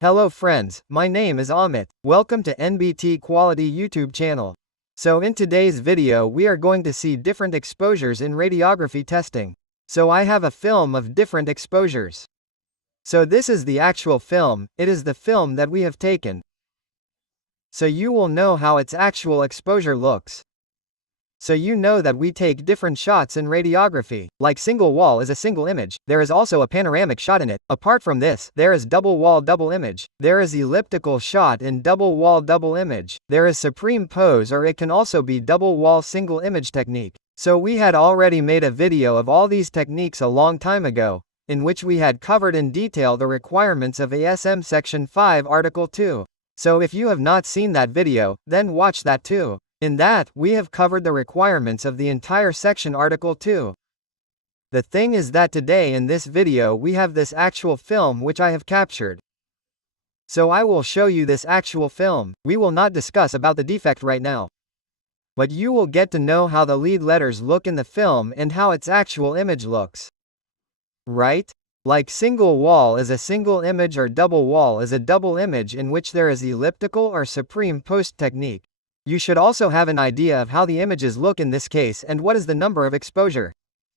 Hello friends, my name is Amit. Welcome to NBT Quality YouTube channel. So in today's video we are going to see different exposures in radiography testing. So I have a film of different exposures. So this is the actual film, it is the film that we have taken. So you will know how its actual exposure looks. So you know that we take different shots in radiography, like single wall is a single image, there is also a panoramic shot in it. Apart from this, there is double wall double image, there is elliptical shot in double wall double image, there is supreme pose, or it can also be double wall single image technique. So we had already made a video of all these techniques a long time ago, in which we had covered in detail the requirements of ASM Section 5 Article 2. So if you have not seen that video, then watch that too. In that, we have covered the requirements of the entire section Article 2. The thing is that today in this video we have this actual film which I have captured. So I will show you this actual film. We will not discuss about the defect right now. But you will get to know how the lead letters look in the film and how its actual image looks. Right? Like single wall is a single image or double wall is a double image in which there is elliptical or supreme post technique. You should also have an idea of how the images look in this case and what is the number of exposure.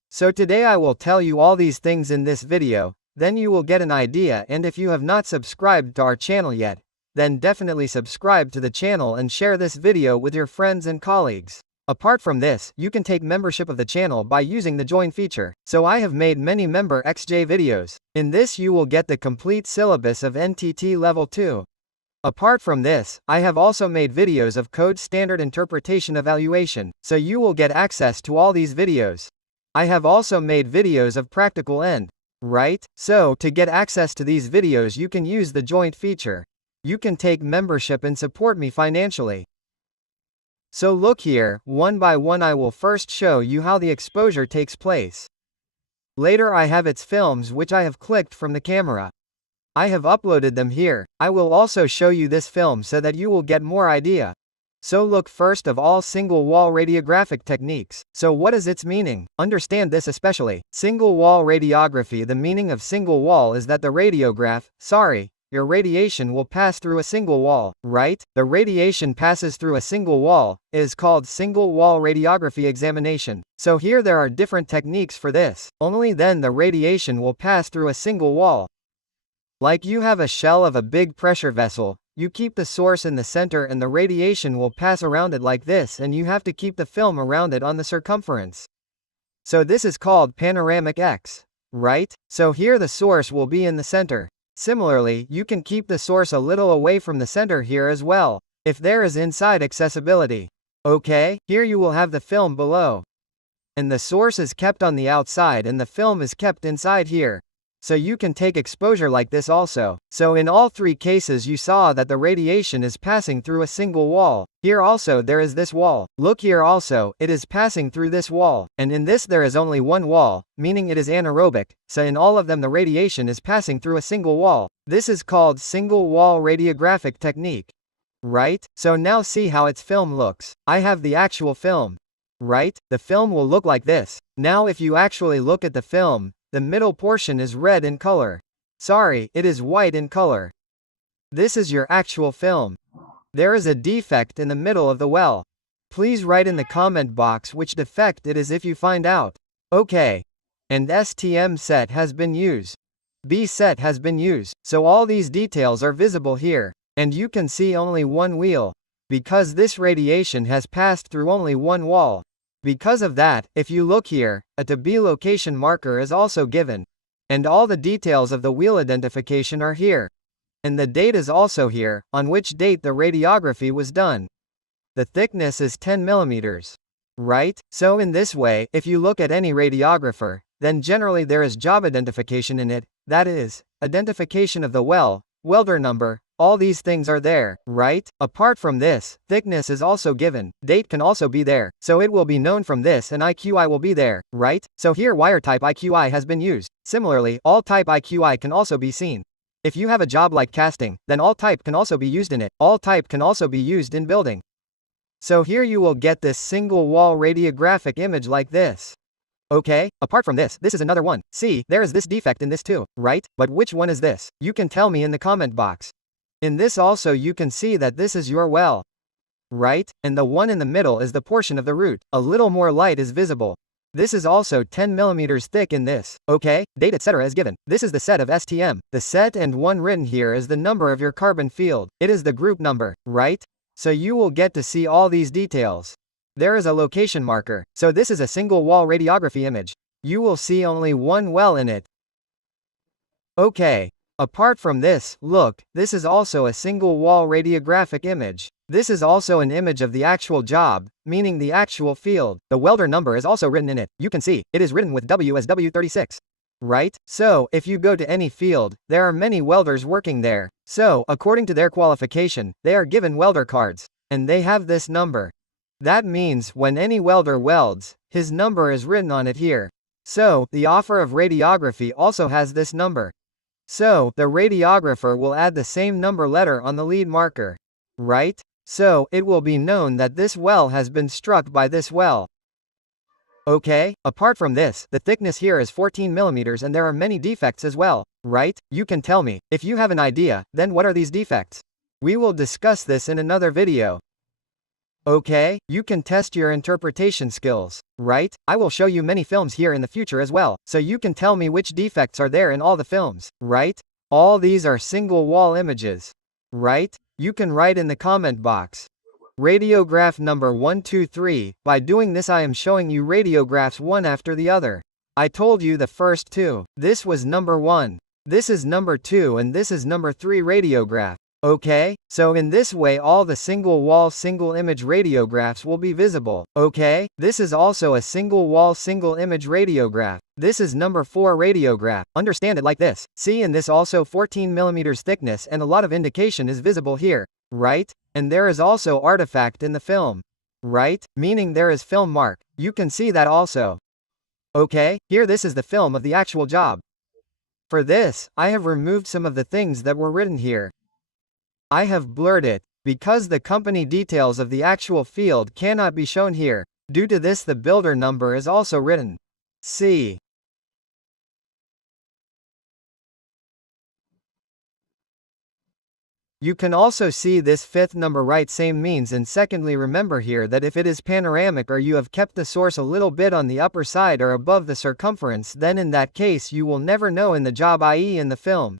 So today I will tell you all these things in this video, then you will get an idea, and if you have not subscribed to our channel yet, then definitely subscribe to the channel and share this video with your friends and colleagues. Apart from this, you can take membership of the channel by using the join feature. So I have made many member XJ videos. In this you will get the complete syllabus of NTT Level 2. Apart from this, I have also made videos of code standard interpretation evaluation, so you will get access to all these videos. I have also made videos of practical end. Right? So, to get access to these videos you can use the joint feature. You can take membership and support me financially. So look here, one by one I will first show you how the exposure takes place. Later I have its films which I have clicked from the camera. I have uploaded them here. I will also show you this film so that you will get more idea. So look first of all single wall radiographic techniques. So what is its meaning? Understand this especially. Single wall radiography. The meaning of single wall is that the your radiation will pass through a single wall, right? The radiation passes through a single wall, is called single wall radiography examination. So here there are different techniques for this. Only then the radiation will pass through a single wall. Like you have a shell of a big pressure vessel, you keep the source in the center and the radiation will pass around it like this, and you have to keep the film around it on the circumference. So this is called panoramic X, right? So here the source will be in the center. Similarly, you can keep the source a little away from the center here as well, if there is inside accessibility. Okay, here you will have the film below. And the source is kept on the outside and the film is kept inside here. So you can take exposure like this also. So in all three cases you saw that the radiation is passing through a single wall. Here also there is this wall. Look here also, it is passing through this wall. And in this there is only one wall, meaning it is anaerobic. So in all of them the radiation is passing through a single wall. This is called single wall radiographic technique. Right? So now see how its film looks. I have the actual film. Right? The film will look like this. Now if you actually look at the film, the middle portion is red in color. Sorry, it is white in color. This is your actual film. There is a defect in the middle of the well. Please write in the comment box which defect it is if you find out. Okay. And STM set has been used. B set has been used. So all these details are visible here. And you can see only one wheel. Because this radiation has passed through only one wall. Because of that, if you look here, a to B location marker is also given. And all the details of the wheel identification are here. And the date is also here, on which date the radiography was done. The thickness is 10 millimeters. Right? So in this way, if you look at any radiographer, then generally there is job identification in it, that is, identification of the well, welder number, all these things are there, right? Apart from this, thickness is also given, date can also be there, so it will be known from this, and IQI will be there, right? So here wire type IQI has been used. Similarly, all type IQI can also be seen. If you have a job like casting, then all type can also be used in it. All type can also be used in building. So here you will get this single wall radiographic image like this. Okay, apart from this, this is another one. See, there is this defect in this too, right? But which one is this? You can tell me in the comment box. In this also you can see that this is your well, right? And the one in the middle is the portion of the root. A little more light is visible. This is also 10 millimeters thick in this. Okay, date etc. is given. This is the set of STM. The set and one written here is the number of your carbon field. It is the group number, right? So you will get to see all these details. There is a location marker. So this is a single wall radiography image. You will see only one well in it. Okay. Apart from this, look, this is also a single wall radiographic image. This is also an image of the actual job, meaning the actual field. The welder number is also written in it. You can see, it is written with W as W36. Right? So, if you go to any field, there are many welders working there. So, according to their qualification, they are given welder cards. And they have this number. That means, when any welder welds, his number is written on it here. So, the offer of radiography also has this number. So, the radiographer will add the same number letter on the lead marker. Right? So, it will be known that this well has been struck by this well. Okay, apart from this, the thickness here is 14 millimeters and there are many defects as well, right? You can tell me. If you have an idea, then what are these defects? We will discuss this in another video. Okay, you can test your interpretation skills, right? I will show you many films here in the future as well, so you can tell me which defects are there in all the films, right? All these are single wall images, right? You can write in the comment box. Radiograph number 123. By doing this I am showing you radiographs one after the other. I told you the first two. This was number 1. This is number 2 and this is number 3 radiograph. Okay, so in this way all the single wall single image radiographs will be visible. Okay, this is also a single wall single image radiograph. This is number 4 radiograph. Understand it like this. See, in this also 14 millimeters thickness and a lot of indication is visible here, right? And there is also artifact in the film, right? Meaning there is film mark. You can see that also. Okay, here this is the film of the actual job. For this, I have removed some of the things that were written here. I have blurred it, because the company details of the actual field cannot be shown here. Due to this the builder number is also written. See. You can also see this 5th number right same means, and secondly remember here that if it is panoramic or you have kept the source a little bit on the upper side or above the circumference, then in that case you will never know in the job, i.e. in the film.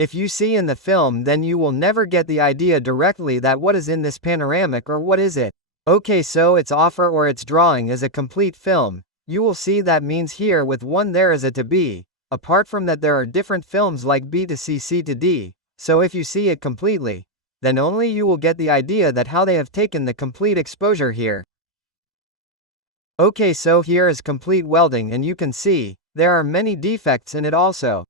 If you see in the film, then you will never get the idea directly that what is in this panoramic or what is it. Okay, so its offer or its drawing is a complete film. You will see that means here with one there is a to B. Apart from that there are different films like B to C, C to D. So if you see it completely, then only you will get the idea that how they have taken the complete exposure here. Okay, so here is complete welding and you can see, there are many defects in it also.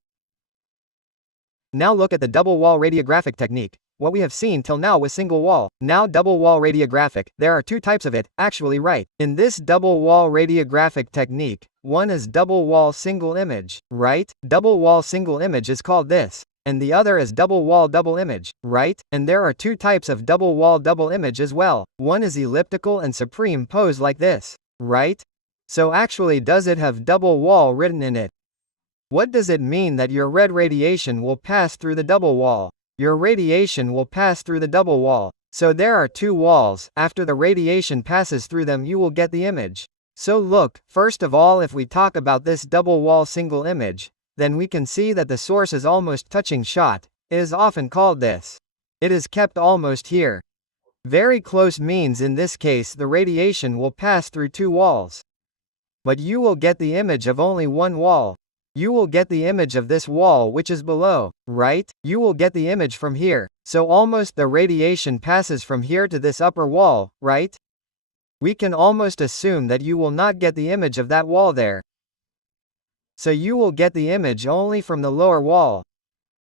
Now look at the double wall radiographic technique. What we have seen till now was single wall. Now double wall radiographic. There are two types of it, actually, right? In this double wall radiographic technique, one is double wall single image, right? Double wall single image is called this. And the other is double wall double image, right? And there are two types of double wall double image as well. One is elliptical and supreme pose like this, right? So actually does it have double wall written in it? What does it mean that your red radiation will pass through the double wall? Your radiation will pass through the double wall. So there are two walls. After the radiation passes through them you will get the image. So look, first of all if we talk about this double wall single image, then we can see that the source is almost touching shot. It is often called this. It is kept almost here. Very close means in this case the radiation will pass through two walls. But you will get the image of only one wall. You will get the image of this wall which is below, right? You will get the image from here. So almost the radiation passes from here to this upper wall, right? We can almost assume that you will not get the image of that wall there. So you will get the image only from the lower wall,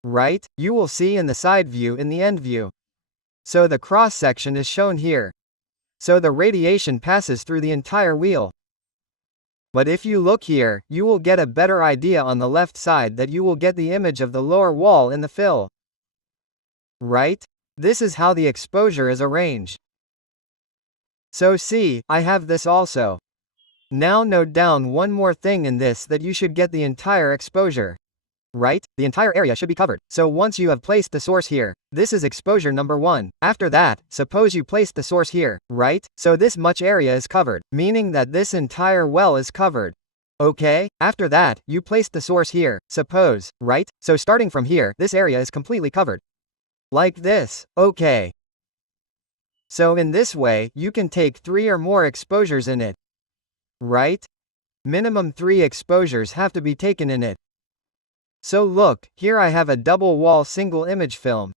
right? You will see in the side view in the end view. So the cross section is shown here. So the radiation passes through the entire wheel. But if you look here, you will get a better idea on the left side that you will get the image of the lower wall in the fill. Right? This is how the exposure is arranged. So see, I have this also. Now note down one more thing in this, that you should get the entire exposure. Right? The entire area should be covered. So once you have placed the source here, this is exposure number 1. After that, suppose you placed the source here, right? So this much area is covered, meaning that this entire well is covered. Okay? After that, you placed the source here, suppose, right? So starting from here, this area is completely covered. Like this, okay. So in this way, you can take 3 or more exposures in it. Right? Minimum 3 exposures have to be taken in it. So look, here I have a double wall single image film.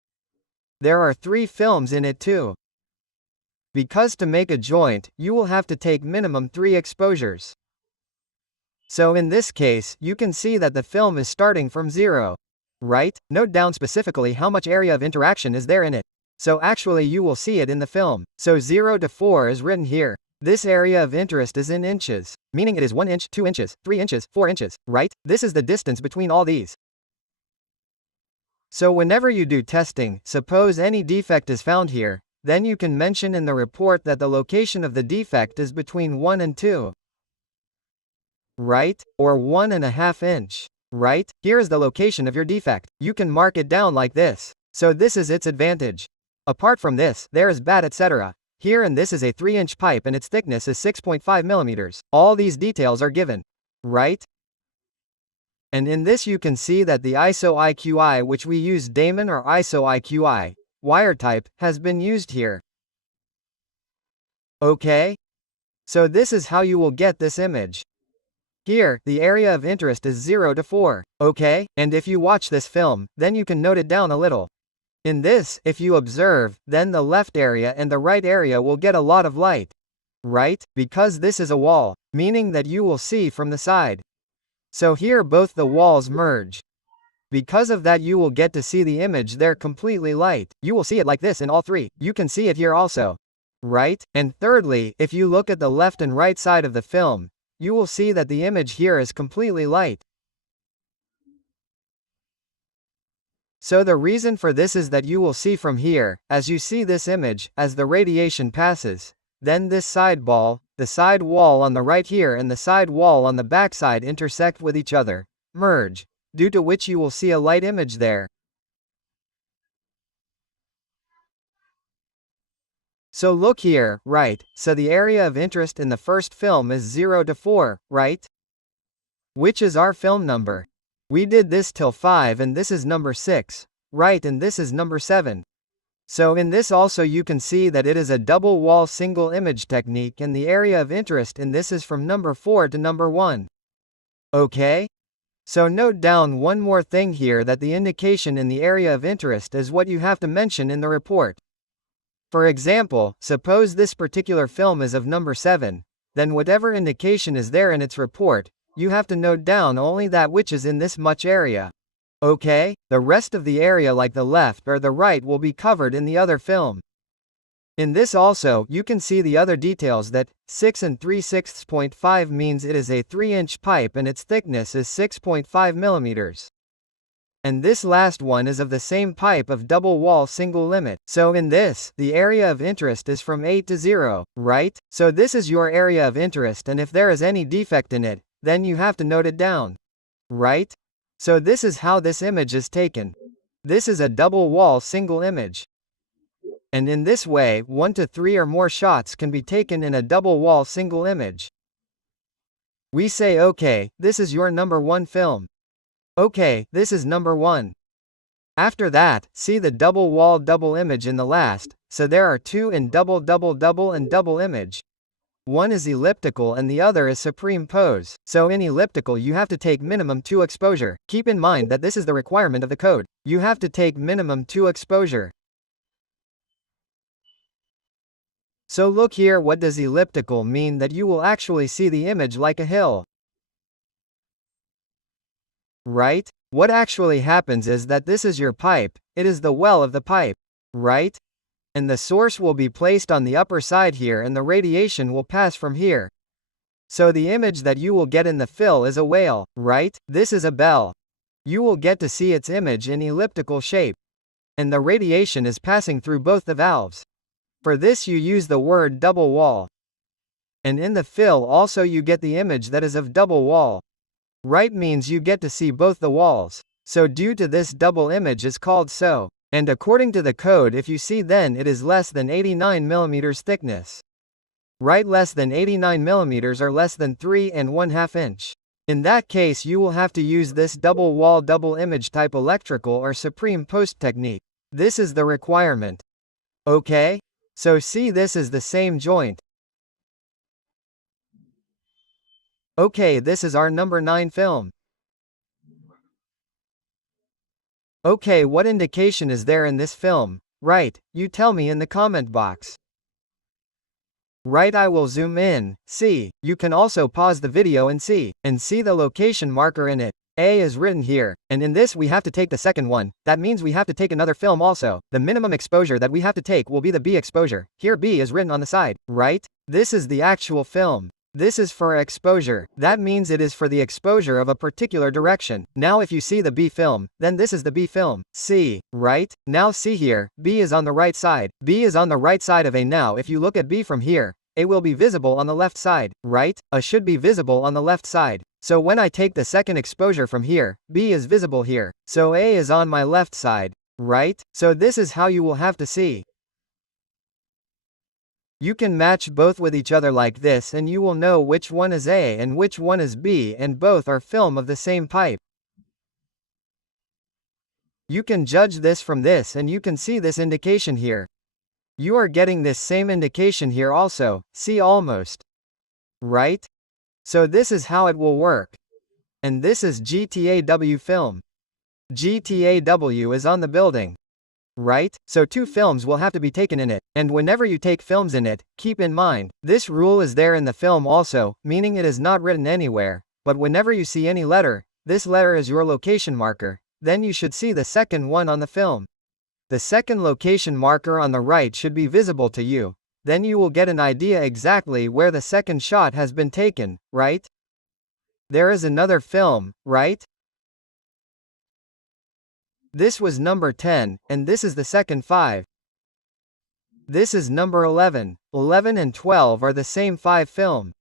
There are 3 films in it too. Because to make a joint, you will have to take minimum 3 exposures. So in this case, you can see that the film is starting from 0. Right? Note down specifically how much area of interaction is there in it. So actually you will see it in the film. So 0 to 4 is written here. This area of interest is in inches, meaning it is 1 inch, 2 inches, 3 inches, 4 inches, right? This is the distance between all these. So whenever you do testing, suppose any defect is found here, then you can mention in the report that the location of the defect is between 1 and 2. Right? Or 1.5 inch. Right? Here is the location of your defect. You can mark it down like this. So this is its advantage. Apart from this, there is bad etc. Here, and this is a 3-inch pipe and its thickness is 6.5 millimeters. All these details are given. Right? And in this you can see that the ISO IQI, which we use Damon or ISO IQI, wire type, has been used here. Okay? So this is how you will get this image. Here, the area of interest is 0 to 4. Okay? And if you watch this film, then you can note it down a little. In this, if you observe, then the left area and the right area will get a lot of light. Right? Because this is a wall, meaning that you will see from the side. So here both the walls merge. Because of that you will get to see the image there completely light. You will see it like this in all 3. You can see it here also. Right? And thirdly, if you look at the left and right side of the film, you will see that the image here is completely light. So the reason for this is that you will see from here, as you see this image, as the radiation passes, then this side wall, the side wall on the right here and the side wall on the back side intersect with each other, merge, due to which you will see a light image there. So look here, right, so the area of interest in the first film is 0 to 4, right? Which is our film number. We did this till 5 and this is number 6, right, and this is number 7. So in this also you can see that it is a double wall single image technique and the area of interest in this is from number 4 to number 1. Okay? So note down one more thing here, that the indication in the area of interest is what you have to mention in the report. For example, suppose this particular film is of number 7, then whatever indication is there in its report, you have to note down only that which is in this much area. Okay? The rest of the area like the left or the right will be covered in the other film. In this also, you can see the other details that 6 3/6.5 means it is a 3-inch pipe and its thickness is 6.5 millimeters. And this last one is of the same pipe of double wall single limit. So in this, the area of interest is from 8 to 0, right? So this is your area of interest, and if there is any defect in it, then you have to note it down. Right? So this is how this image is taken. This is a double wall single image. And in this way, 1 to 3 or more shots can be taken in a double wall single image. We say okay, this is your number 1 film. Okay, this is number 1. After that, see the double wall double image in the last, so there are 2 in double double double and double image. One is elliptical and the other is supreme pose. So in elliptical you have to take minimum 2 exposure. Keep in mind that this is the requirement of the code. You have to take minimum 2 exposure. So look here, what does elliptical mean? That you will actually see the image like a hill. Right? What actually happens is that this is your pipe, it is the well of the pipe. Right? And the source will be placed on the upper side here and the radiation will pass from here. So the image that you will get in the fill is a whale, right? This is a bell. You will get to see its image in elliptical shape. And the radiation is passing through both the valves. For this you use the word double wall. And in the fill also you get the image that is of double wall. Right means you get to see both the walls. So due to this double image is called so. And according to the code if you see then it is less than 89 mm thickness. Right less than 89 mm or less than 3½ inch. In that case you will have to use this double wall double image type electrical or supreme post technique. This is the requirement. Okay? So see this is the same joint. Okay, this is our number 9 film. Okay, what indication is there in this film? Right, you tell me in the comment box. Right, I will zoom in. See, you can also pause the video and see the location marker in it. A is written here, and in this we have to take the second one. That means we have to take another film also. The minimum exposure that we have to take will be the B exposure. Here B is written on the side, right? This is the actual film. This is for exposure. That means it is for the exposure of a particular direction. Now if you see the B film, then this is the B film. C, right? Now see here, B is on the right side. B is on the right side of A. Now if you look at B from here, A will be visible on the left side, right? A should be visible on the left side. So when I take the second exposure from here, B is visible here. So A is on my left side, right? So this is how you will have to see. You can match both with each other like this and you will know which one is A and which one is B, and both are film of the same pipe. You can judge this from this and you can see this indication here. You are getting this same indication here also, see almost. Right? So this is how it will work. And this is GTAW film. GTAW is on the building. Right? So 2 films will have to be taken in it. And whenever you take films in it, keep in mind, this rule is there in the film also, meaning it is not written anywhere, but whenever you see any letter, this letter is your location marker, then you should see the second one on the film. The second location marker on the right should be visible to you. Then you will get an idea exactly where the second shot has been taken, right? There is another film, right? This was number 10, and this is the second 5. This is number 11. 11 and 12 are the same 5 film.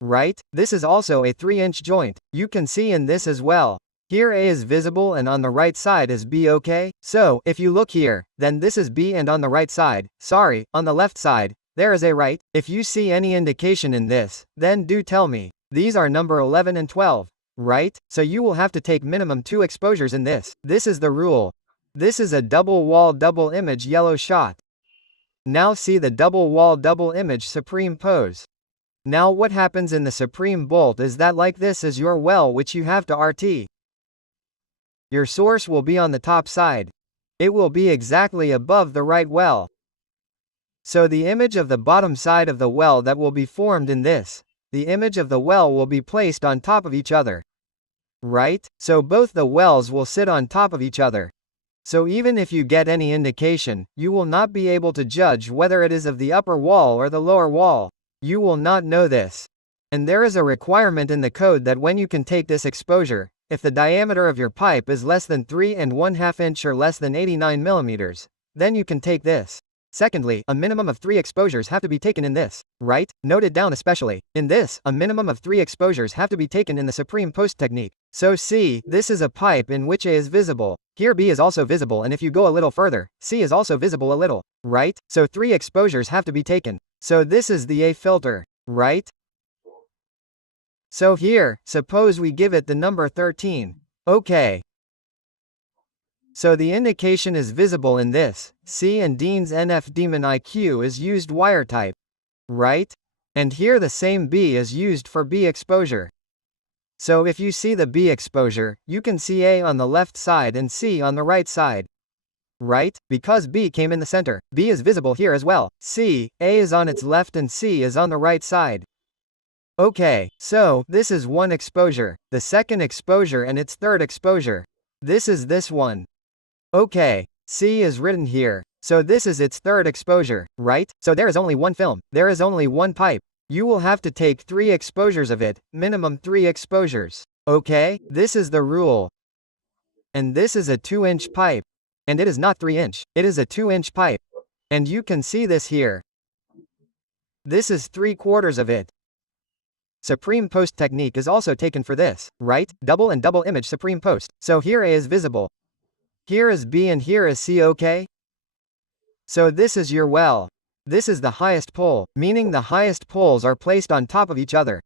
Right? This is also a 3-inch joint. You can see in this as well. Here A is visible and on the right side is B, okay? So, if you look here, then this is B and on the right side, sorry, on the left side, there is A, right? If you see any indication in this, then do tell me. These are number 11 and 12. Right? So you will have to take minimum 2 exposures in this. This is the rule. This is a double wall double image yellow shot. Now see the double wall double image supreme pose. Now what happens in the supreme bolt is that like this is your well which you have to RT. Your source will be on the top side. It will be exactly above the right well. So the image of the bottom side of the well that will be formed in this. The image of the well will be placed on top of each other. Right? So both the wells will sit on top of each other. So even if you get any indication, you will not be able to judge whether it is of the upper wall or the lower wall. You will not know this. And there is a requirement in the code that when you can take this exposure, if the diameter of your pipe is less than 3½ inch or less than 89 mm, then you can take this. Secondly, a minimum of 3 exposures have to be taken in this, right? Note it down especially. In this, a minimum of 3 exposures have to be taken in the supreme post technique. So C, this is a pipe in which A is visible. Here B is also visible, and if you go a little further, C is also visible a little, right? So 3 exposures have to be taken. So this is the A filter, right? So here, suppose we give it the number 13. Okay. So the indication is visible in this. C and Dean's NF Demon IQ is used wire type. Right? And here the same B is used for B exposure. So if you see the B exposure, you can see A on the left side and C on the right side. Right? Because B came in the center, B is visible here as well. C, A is on its left and C is on the right side. Okay, so this is one exposure, the second exposure and its third exposure. This is this one. Okay, C is written here. So this is its third exposure, right? So there is only one film. There is only one pipe. You will have to take 3 exposures of it, minimum 3 exposures. Okay, this is the rule. And this is a 2-inch pipe. And it is not 3-inch. It is a 2-inch pipe. And you can see this here. This is 3/4 of it. Supreme post technique is also taken for this, right? Double and double image supreme post. So here A is visible. Here is B and here is C, okay? So this is your well. This is the highest pole, meaning the highest poles are placed on top of each other.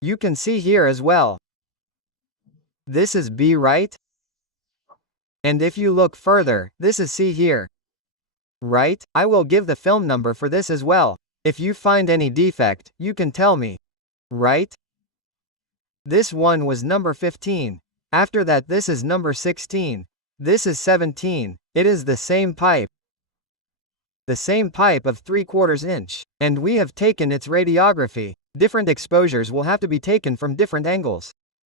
You can see here as well. This is B, right? And if you look further, this is C here. Right? I will give the film number for this as well. If you find any defect, you can tell me. Right? This one was number 15. After that, this is number 16. This is 17. It is the same pipe. The same pipe of 3/4 inch. And we have taken its radiography. Different exposures will have to be taken from different angles.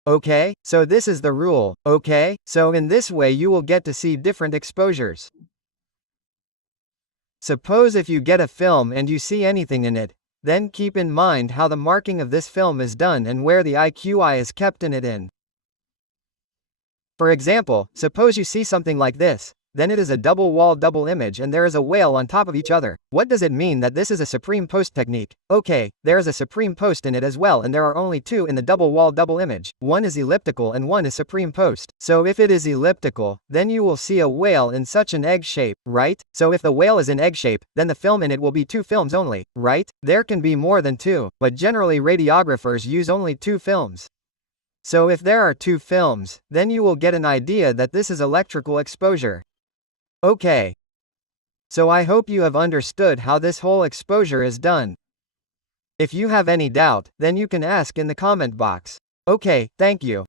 Okay? So this is the rule, okay? So in this way you will get to see different exposures. Suppose if you get a film and you see anything in it, then keep in mind how the marking of this film is done and where the IQI is kept in it in. For example, suppose you see something like this, then it is a double wall double image and there is a whale on top of each other. What does it mean that this is a supreme post technique? Okay, there is a supreme post in it as well and there are only two in the double wall double image. One is elliptical and one is supreme post. So if it is elliptical, then you will see a whale in such an egg shape, right? So if the whale is in egg shape, then the film in it will be two films only, right? There can be more than two, but generally radiographers use only two films. So if there are two films, then you will get an idea that this is electrical exposure. Okay. So I hope you have understood how this whole exposure is done. If you have any doubt, then you can ask in the comment box. Okay, thank you.